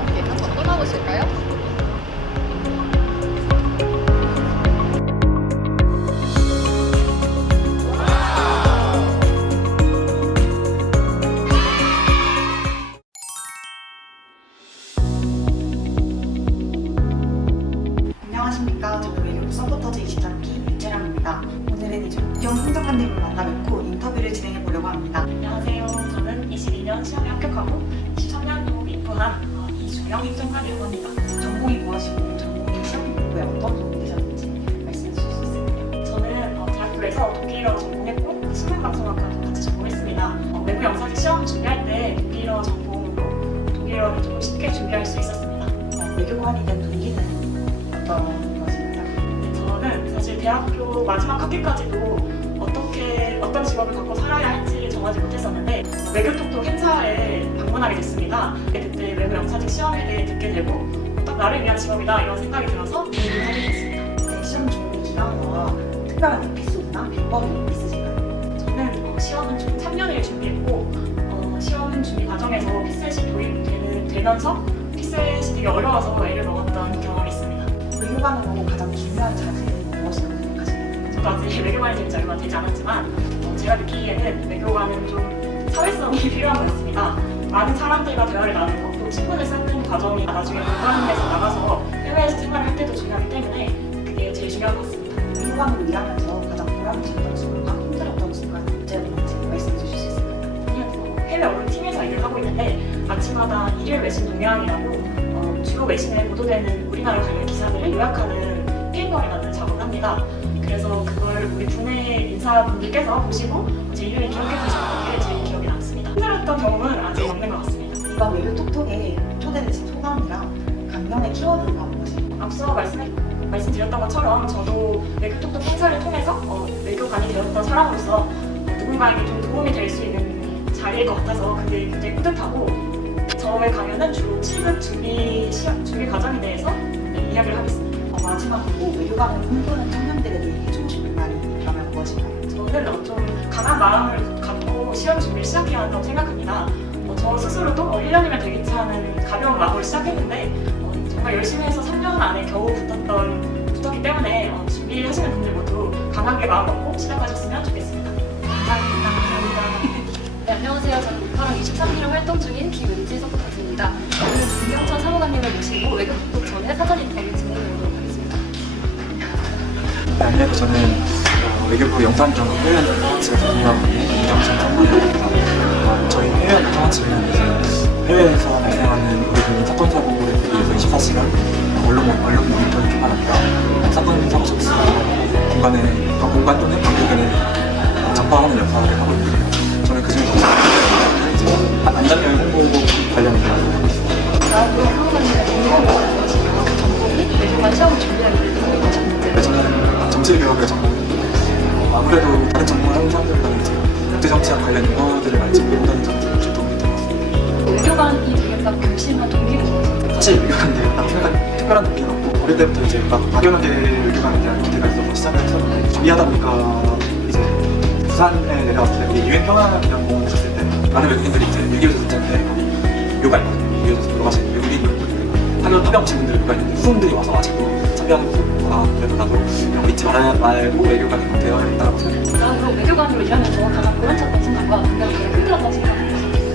함께 한번 떠나보실까요? 안녕하십니까. 저는 외교부 서포터즈 23기 유채랑입니다. 오늘은 이제 유경 행정관님을 만나 뵙고 인터뷰를 진행해 보려고 합니다. 안녕하세요. 저는 22년 시험에 합격하고 23년도 입부한 이주영 행정관이라고 합니다. 전공이 무엇이고 전공이 시험 공부에 어떤 도움이 되셨는지 말씀해 주실 수 있을까요? 저는 대학교에서 독일어 전공했고 신문방송학과도 같이 전공했습니다. 외부 영사직 시험 준비할 때 독일어 전공으로 독일어를 조금 쉽게 준비할 수 있었습니다. 외교관이 된 동기는 어떤 것입니까? 저는 사실 대학교 마지막 학기까지도 어떤 직업을 갖고 살아야 할지 정하지 못했었는데 외교톡톡 행사에 방문하게 됐습니다. 그때 외부 영사직 시험에 대해 듣게 되고 딱 나를 위한 직업이다 이런 생각이 들어서 준비를 하게 됐습니다. 네, 시험 준비 기간과 특별한 에피소드나 비법이 있으신가요? 저는 시험은 총 3년을 준비했고 시험 준비 과정에서 피셋이 도입되면서 피셋이 되게 어려워서 애를 먹었던 경험이 있습니다. 외교관으로 가장 중요한 자질은 무엇이라고 생각하시나요? 저도 아직 외교관이 된 지 얼마 되지 않았지만 제가 느끼기에는 외교관은 좀 사회성이 필요한 것 같습니다. 많은 사람들과 대화를 나누고 또 친분을 쌓는 과정이 나중에 공부하는 데서 나가서 해외에서 생활을 할 때도 중요하기 때문에 그게 제일 중요한 것 같습니다. 외교관으로 일하면서 가장 보람찼던 순간, 힘들었던 순간 언제였는지 말씀해 주실 수 있을까요? 그냥 해외 언론팀에서 일을 하고 있는데 아침마다 일일 외신 동향이라고 주요 외신에 보도되는 우리나라 관련 기사들을 요약하는 페이퍼를 만드는 작업을 합니다. 그래서 그걸 우리 분의 인사분들께서 보시고 제 이름을 기억해 주셨던 게 제일 기억에 남습니다. 힘들었던 경험은 아직 없는 것 같습니다. 이번 외교톡톡에 초대되신 소감이랑 감명의 키워드가 무엇인가요? 앞서 말씀드렸던 것처럼 저도 외교톡톡 행사를 통해서 외교관이 되었던 사람으로서 누군가에게 좀 도움이 될 수 있는 자리일 것 같아서 그게 굉장히 뿌듯하고 저의 강연은 주로 7급 준비 과정에 대해서 이야기를 하겠습니다. 마지막으로 외교관을 꿈꾸는 청년들에게 해주고 싶은 말이 있다면 무엇인가요? 저는 좀 강한 마음을 갖고 시험 준비를 시작해야 한다고 생각합니다. 저 스스로도 1년이면 되겠지 하는 가벼운 마음으로 시작했는데 정말 열심히 해서 3년 안에 겨우 붙었기 때문에 준비하시는 분들 모두 강하게 마음 먹고 시작하셨으면 좋겠습니다. 감사합니다. 네, 안녕하세요. 저는 우파랑 23기로 활동 중인 김은지 서포터즈입니다. 오늘 김경천 사무관님을 모시고 외교톡톡 전에 사전 인터뷰 진행해보도록 하겠습니다. 네, 안녕하세요. 저는 외교부 영상경 해외연구원에서 근무하고 있는 김경천 사무관입니다. 저희 해외연구원은 해외에서 발생하는 우리 사건 사고에 대해서 24시간 언론 모니터를 개발하고요. 사건 사고 접수 공간 또는 방송에 전파하는 역할을 하고 있고요. 저는 그중에서 안전여행 홍보 관련입니다. 다음으로 사무관님의 전공은 무엇이며 그 전공이 외교관 시험 준비하는 데 도움이 되셨는지. 네, 저는 정치교육을 전공했고 아무래도 다른 전공을 하는 사람들보다는 이제 국제정치학 관련 용어들을 알지 못하는 점들이 좀 도움이 된 것 같습니다. 외교관이 되겠다고 결심한 동기는 무엇인가요? 사실 외교관이 되겠다고 생각한 특별한 동기는 없고 어릴 때부터 이제 막 막연하게 외교관에 대한 기대가 있어서 시작을 했었는데 준비하다 보니까 이제 부산에 내려왔을 때 유엔 평화기념공원 갔을 때 많은 외국인들이 이제 6.25 전쟁 때 거기 묘가 있거든요. 6.25 돌아가신 외국인 파병 오신 분들 묘가 있는데 후손들이 와서 아직도 참배하는 모습을 보고 그래도 나도 이런 거 잊지 말고 외교관이 꼭 되어야겠다고 생각해요. 다음으로 외교관으로 일하면서 가장 보람찼던 순간과 굉장히 힘들었던 순간.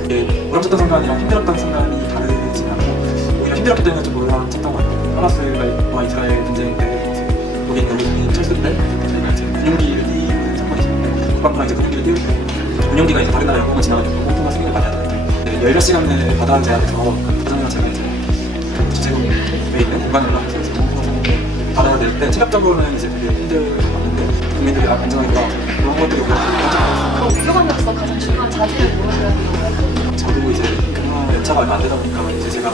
이게 보람찼던 순간이랑 힘들었던 순간이 다르진 않고 오히려 힘들었기 때문에 좀 보람찼던 것 같아요. 하마스와 이스라엘 전쟁 때 여기 외국인이 철수 때 저희가 이제 군용기를 띄우는 사건이 있었는데 국방부가 이제 군용기를 띄울 때 군용기가 이제 다른 나라 영공을 지나가지고 폭풍과 승인을 받아야 되는데 16시간을 바다 제한에서 과정이랑 제가 이제 주재국에 있는 공간에 올라가서 이제 바다를 낼 때 체력적으로는 이제 되게 힘들었는데 국민들이 안전하니까 그런 것들이 오히려 그럼 외교관으로서 가장 중요한 자질은 무엇이라고 생각하세요? 저도 이제 근무 연차가 얼마 안 되다 보니까 이제 제가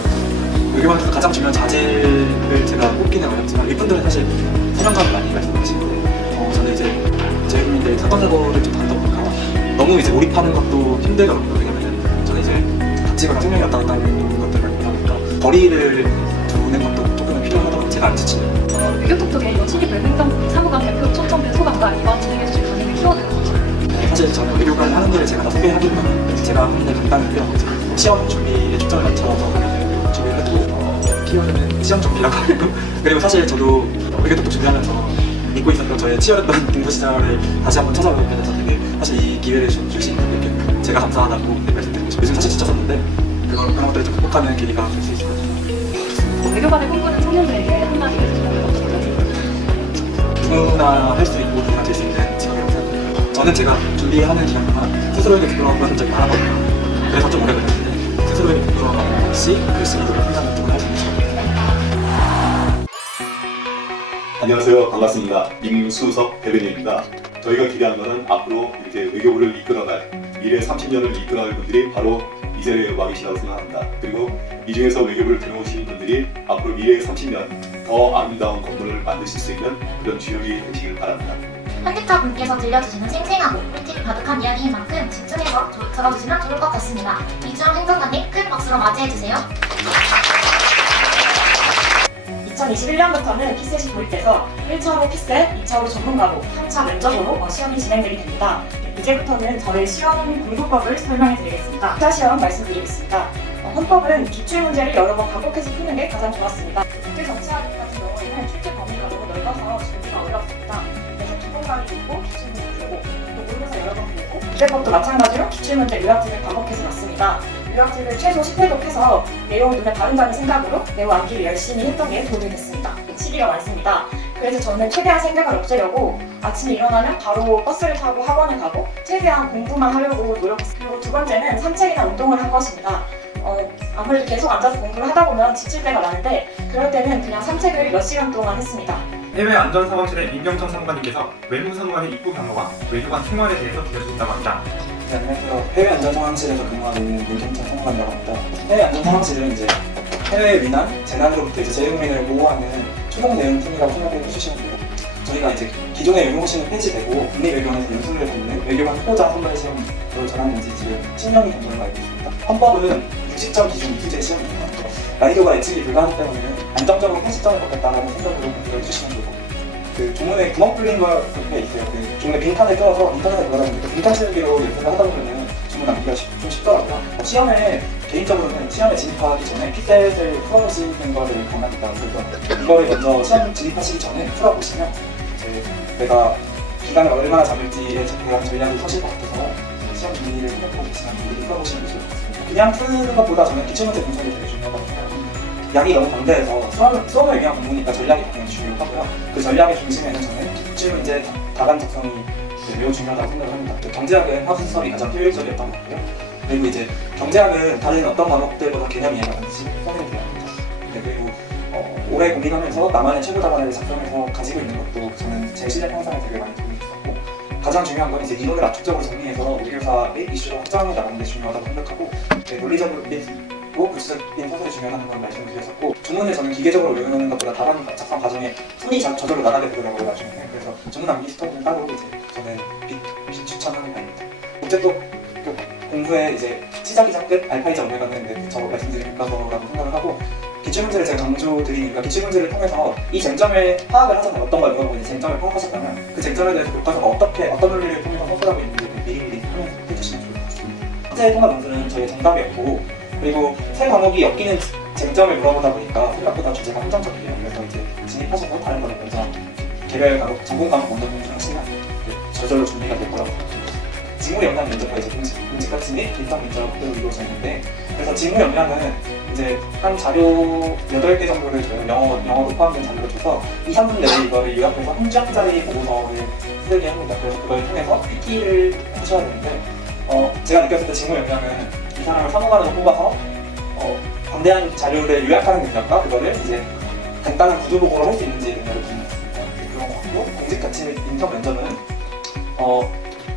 외교관에서 가장 중요한 자질을 제가 꼽기는 어렵지만 이분들은 사실 사명감을 많이 말씀하시는데 저는 이제 저희 국민들 사건 사고를 좀 당하다 보니까 너무 이제 몰입하는 것도 힘들더라고요. 왜냐면은 저는 이제 가치관 생명이 왔다 갔다 하는 것들을 많이 보다 보니까 거리를 두는 것도 조금은 필요하다고 제가 안 지치는. 외교톡톡의 신입 외교관 사무관 대표 초청된 소감과 이번 진행해주실 강연의 키워드가 무엇인가요? 사실 저는 외교관 하는 일을 제가 다 소개하기보다는 제가 하는 일 간단하고요. 시험 준비에 초점을 맞춰서 준비를 해도 키워주는 시험 준비라고 하고 그리고 사실 저도 외교특보 준비하면서 잊고 있었던 저의 치열했던 공부 시절을 다시 한번 찾아보게 돼서 되게 사실 이 기회를 주신 분들께 제가 감사하다고 말씀드리고 싶어요. 요즘 사실 지쳤었는데 그런 것들을 좀 극복하는 계기가 될 수 있을 것 같아요. 외교관을 꿈꾸는 청년들에게 한마디 해주시면 어떻게 하실까요? 누구나 할 수 있고 누구나 될 수 있는 직업이라고 생각합니다. 저는 제가 준비하는 기간 동안 스스로에게 부끄러운 적이 많았거든요. 그래서 좀 오래 걸렸는데 스스로에게 부끄러움 없이 열심히 노력한다는 쪽을 할 수 있는 것 같아요. 안녕하세요. 반갑습니다. 임수석 대변인입니다. 저희가 기대하는 것은 앞으로 이렇게 외교부를 이끌어갈 미래 30년을 이끌어갈 분들이 바로 이세례 와 계시다고 생각합니다. 그리고 이 중에서 외교부를 들어오신 분들이 앞으로 미래 30년 더 아름다운 건물을 만드실 수 있는 그런 주역이 되시길 바랍니다. 편집자 분께서 들려주시는 생생하고 꿀팁이 가득한 이야기인 만큼 집중해서 들어주시면 좋을 것 같습니다. 이주영 행정관님 큰 박수로 맞이해주세요. 2021년부터는 피셋이 도입돼서 1차로 피셋, 2차로 전문가로, 3차 면접으로 시험이 진행되게 됩니다. 이제부터는 저의 시험 공부법을 설명해 드리겠습니다. 2차 시험 말씀드리겠습니다. 헌법은 기출문제를 여러 번 반복해서 푸는 게 가장 좋았습니다. 국제 정치학 같은 경우에는 출제 범위가 너무 넓어서 준비가 어렵습니다. 그래서 기본관이 있고 기출문제 풀고 또 모의고사 여러 번 풀고 국제법도 마찬가지로 기출문제 요약집을 반복해서 맞습니다. 요약집을 최소 10회독 해서 내용 눈에 다른다는 생각으로 매우 암기를 열심히 했던 게 도움이 됐습니다. 시기가 많습니다. 그래서 저는 최대한 생각을 없애려고 아침에 일어나면 바로 버스를 타고 학원을 가고 최대한 공부만 하려고 노력했습니다. 그리고 두 번째는 산책이나 운동을 한 것입니다. 아무래도 계속 앉아서 공부를 하다 보면 지칠 때가 많은데 그럴 때는 그냥 산책을 몇 시간 동안 했습니다. 해외 안전사무실의 민경천 사무관님께서 외무사무관의 입국 경로와 외교관 생활에 대해서 들려주신다고 합니다. 네, 안녕하세요. 해외 안전상황실에서 근무하고 있는 문경천 사무관이라고 합니다. 해외 안전상황실은 이제 해외 위난, 재난으로부터 이제 재외국민을 보호하는 초동 대응팀이라고 생각해 주시면 돼요. 저희가 이제 기존의 외무고시는 폐지되고 국립외교원에서 연수를 받는 외교관 후보자 선발 시험을 전하는 지 지금 10년이 된 걸로 알고 있습니다. 헌법은 60점 기준 이수제 시험입니다. 난이도가 예측이 불가하기 때문에 안정적으로 80점을 받겠다라는 생각으로 공부를 해주시면 좋고 그 조문에 구멍 뚫린 거가 있어요. 그 조문에 빈칸을 뚫어서 인터넷에 들어가면 빈칸 채우기로 연습을 하다 보면 조문 남기가 좀 쉽더라고요. 시험에 개인적으로는 시험에 진입하기 전에 피셋을 풀어보시는 거를 강합니다. 그래서 이거를 먼저 시험 진입하시기 전에 풀어보시면 이제 내가 기간을 얼마나 잡을지에 대한 전략을 서실 것 같아서 시험 준비를 해보고 계시면 미리 풀어보시면 좋을 것 같습니다. 그냥 푸는 것보다 저는 기출문제 분석이 되게 중요하다고 생각합니다. 양이 너무 방대해서 수험을 위한 공부니까 전략이 굉장히 중요하고요. 그 전략의 중심에는 저는 기출문제 답안 작성이 매우 중요하다고 생각을 합니다. 경제학은 학습 수업이 가장 효율적이었던 것 같고요. 그리고 이제 경제학은 다른 어떤 과목들보다 개념 이해가 반드시 성인이 돼야 합니다. 그리고 오래 고민하면서 나만의 최고 답안을 작성해서 가지고 있는 것도 저는 제 실력 향상에 되게 많이 도움이 됐었고 가장 중요한 건 이제 이론을 압축적으로 정리해서 우리 교사의 이슈를 확장해 나가는 게 중요하다고 생각하고 논리적으로 구체적인 서술이 중요하다는 걸 말씀드렸었고 조문을 저는 기계적으로 외우는 것보다 답안 작성 과정에 손이 저절로 나가게 되더라고요 나중에. 그래서 조문 암기 스토리를 따로 이제 저는 비추천하는 편입니다. 국제법 공부의 이제 시작이자 끝 알파이자 오메가는 저 말씀드린 교과서라고 생각을 하고 기출문제를 제가 강조드린 이유가 기출문제를 통해서 이 쟁점을 파악을 하잖아요. 어떤 걸 물어보고 쟁점을 파악하셨다면 그 쟁점에 대해서 교과서가 어떤 논리를 통해서 서술하고 있는지 미리미리 해주시면 좋을 것 같습니다. 현재 통합 문제는 저희 정답이었고 그리고 세 과목이 엮이는 쟁점을 물어보다 보니까 생각보다 주제가 한정적이에요. 그래서 이제 진입하셔서 다른 거를 먼저 개별 과목, 전공 과목 먼저 공부하시면 저절로 준비가 될 거라고 생각합니다. 직무 역량 면접과 이제 공직과 진입, 인턴 면접으로 이루어져 있는데 그래서 직무 역량은 이제 한 자료 8개 정도를 저희가 영어도 포함된 자료를 줘서 2, 3분 내에 이거를 요약해서 한 장짜리 보고서를 쓰게 합니다. 그래서 그걸 통해서 PT를 하셔야 되는데 제가 느꼈을 때 직무 역량은 이 사람을 사무관으로 뽑아서 방대한 자료를 요약하는 능력과 그거를 이제 간단한 구조 보고를 할 수 있는지의 능력을 보여줬습니다. 그런 것 같고 공직과 진입, 인턴 면접은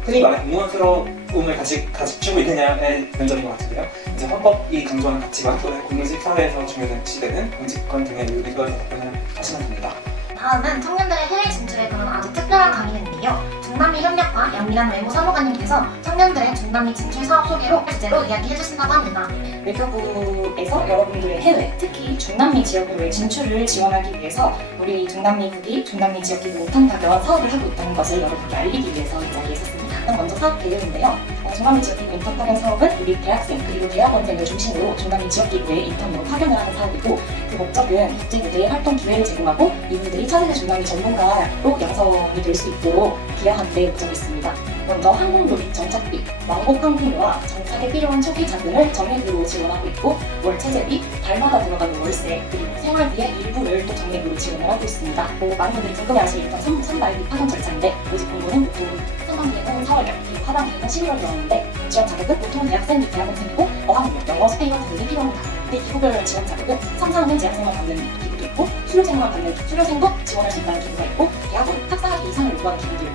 흔히 말하는 공무원스러움을 갖추고 있느냐의 면접인 것 같은데요. 이제 헌법이 강조하는 가치관 또는 공직 사회에서 중요시되는 공직권 등의 의거에 답변을 하시면 됩니다. 다음은 청년들의 해외 진출에 그런 아주 특별한 강의인데요. 중남미 협력과 양미란 외무사무관님께서 청년들의 중남미 진출 사업 소개로 주제로 이야기해주신다고 합니다. 외교부에서 여러분들의 해외, 특히 중남미 지역으로의 진출을 지원하기 위해서 우리 중남미국이 중남미 지역기구 우탄타격 사업을 하고 있다는 것을 여러분께 알리기 위해서 이 자리에 섰습니다. 일단 먼저 사업 계획인데요. 중남미 지역기구 인턴 파견 사업은 우리 대학생 그리고 대학원생을 중심으로 중남미 지역기구에 인턴으로 파견을 하는 사업이고 그 목적은 국제 무대의 활동 기회를 제공하고 이분들이 차세대 중남미 전문가로 양성이 될 수 있도록 기여하는 데 목적이 있습니다. 먼저 항공조립 정착비, 왕복 항공료와 정착에 필요한 초기 자금을 정액으로 지원하고 있고 월 체재비, 달마다 들어가는 월세, 그리고 생활비의 일부를 또 정액으로 지원을 하고 있습니다. 많은 분들이 궁금해하실 일단 3발비 파견 절차인데 모집 공고는 보통 상반기에는 4월경, 그리고 하반기에는 11월 들어가는데 지원 자격은 보통 대학생 및 대학원생이고 어학력, 영어, 스페인어 등이 필요합니다. 근데 기후별 지원 자격은 3, 4학년 재학생만 받는 기구도 있고 수료생만 받는 수료생도 지원할 수 있다는 기구가 있고 대학원 학사학위 이상을 요구하는 기구도 있고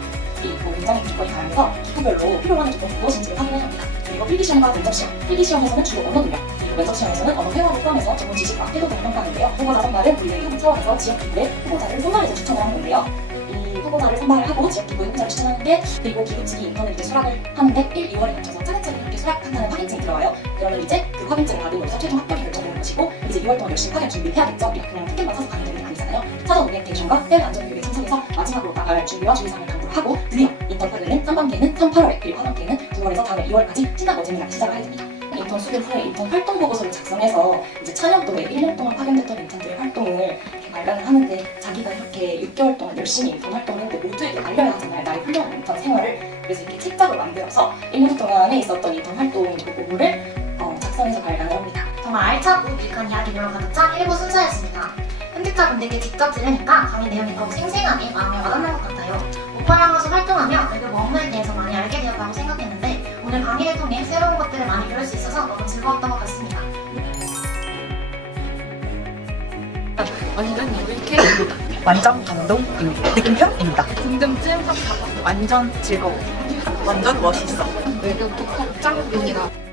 굉장히 기권이 다양해서 기구별로 필요한 조건도 진지를 확인해야 합니다. 그리고 필기시험과 면접시험, 필기시험에서는 주로 언어 능력, 그리고 면접시험에서는 언어 회화를 포함해서 전문 지식과 태도 등을 평가하는데요. 후보자 선발은 우리 외교부 차원에서 지역기구에 후보자를 선발해서 추천을 하는 건데요. 이 후보자를 선발을 하고 지역기구에 후보자를 추천하는 게 그리고 기구 측이 인턴을 이제 수락을 하는데 1, 2월에 맞춰서 차례차례 이렇게 수락한다는 확인증이 들어와요. 그러면 이제 그 확인증을 받음으로써 최종 합격이 결정되는 것이고 이제 2월 동안 열심히 파견 준비해야겠죠. 이렇게 그냥 티켓만 사서 가는 게 아니잖아요. 사전 오리엔테이션과 해외 안전교육에 참석해서 마지막으로 나갈 준비와 주의사항을 당부를 하고 드디어 인턴 파견은 3반기에는 3, 8월에 그리고 하반기에는 9월에서 다음해 2월까지 신나고 재미나게 시작을 하게 됩니다. 인턴 수료 후에 인턴 활동 보고서를 작성해서 이제 차년도에 1년 동안 파견됐던 인턴들의 활동을 이렇게 말란을 하는데 자기가 이렇게 6개월 동안 열심히 인턴 활동을 했는데 모두에게 알려야 하잖아요. 나의 훌륭한 인턴 생활을. 그래서 이렇게 책자로 만들어서 1년 동안에 있었던 인턴 활동 보고를 작성해서 발간을 합니다. 정말 알차고 유익한 이야기들로 가득 찬 1부 순서였습니다. 편집자분들께 직접 들으니까 강의 내용이 더욱 생생하게 마음에 와닿는 것 같아요. 오빠랑으로서 활동하며 외교부 업무에 대해서 많이 알게 되었다고 생각했는데 오늘 강의를 통해 새로운 것들을 많이 배울 수 있어서 너무 즐거웠던 것 같습니다. 완전 이렇게 완전 감동입니다. 느낌표입니다. 궁금증 확 잡아. 완전 즐거워. 완전 멋있어. 외교부 짱입니다.